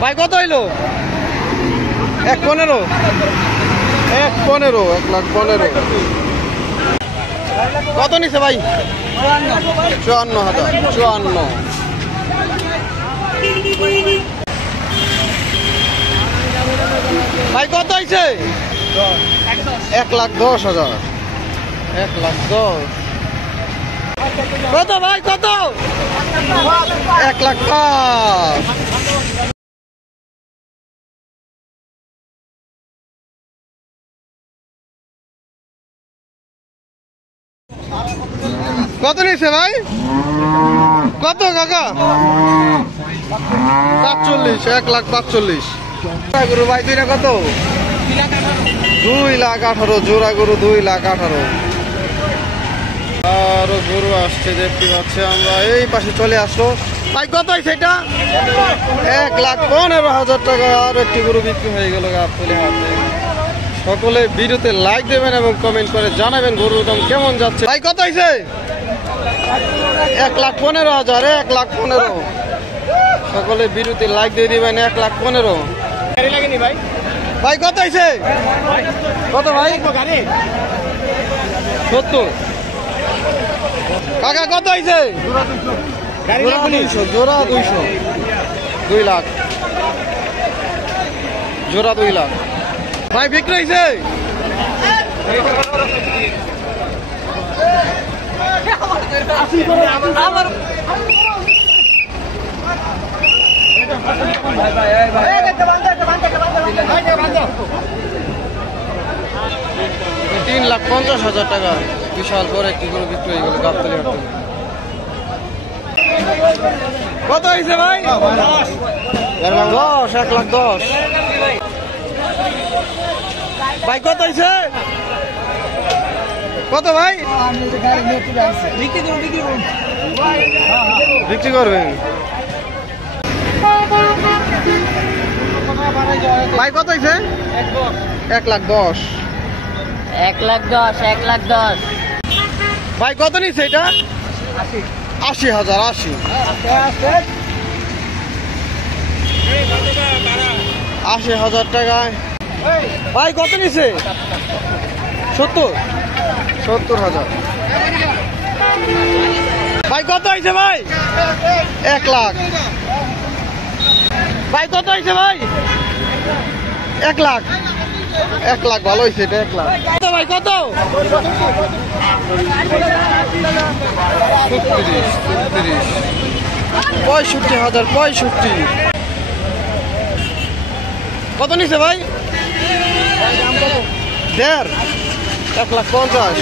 ভাই কত হইলো? 1.15 1.15 1,15,000। কত নিছে ভাই? 54,000 54। ভাই কত হয়েছে? 1,10,000 1,10,000। কত ভাই কত? 1,05,000। কত নিছে ভাই? কত কাকা? 45 1,45,000। গরু ভাই দুইটা কত? 2,18,000 জোড়া গরু 2,18,000। আরো গরু আসছে দেখতে পাচ্ছি আমরা। এই পাশে চলে আসলো। ভাই কত হয়েছে এটা? 1,15,000 টাকা। আর একটি গরু বিক্রি হয়ে গেল গাবতলী হাটে। সকলে ভিডিওতে লাইক দেবেন এবং কমেন্ট করে জানাবেন গরুর দাম কেমন যাচ্ছে। ভাই কত হয়েছে? 1,15,000 1,15,000। সকলে ভিডিওতে লাইক দিয়ে দিবেন। 1,15,000। ভাই কত হয়েছে? কত ভাই? 70। কাকা কত হয়েছে? জোড়া 200 2 লাখ জোড়া 2 লাখ। ভাই বিক্রি হয়েছে? $3,50,000 টাকা। বিশাল করে একটি গরু বিক্রি হয়ে গেল গাবতলী হাট থেকে। কত হয়েছে ভাই? 10 1,10,000। ভাই কত হয়েছে? কত ভাই? বিক্রি করবেন? ভাই কত হয়েছে? 1,10,000 1,10,000 ভাই কত নিচ্ছে এটা? 80,000 80 80,000 টাকায়। ভাই কত নিচ্ছে? 70,000। ভাই কত হয়েছে ভাই? 1 লাখ। ভাই কত হয়েছে ভাই? 1 লাখ 1 লাখ। ভালো হয়েছে এটা 1 লাখ। কত ভাই কত? 65,000 65। কত নিচ্ছে ভাই? 1,50,000 1,50,000।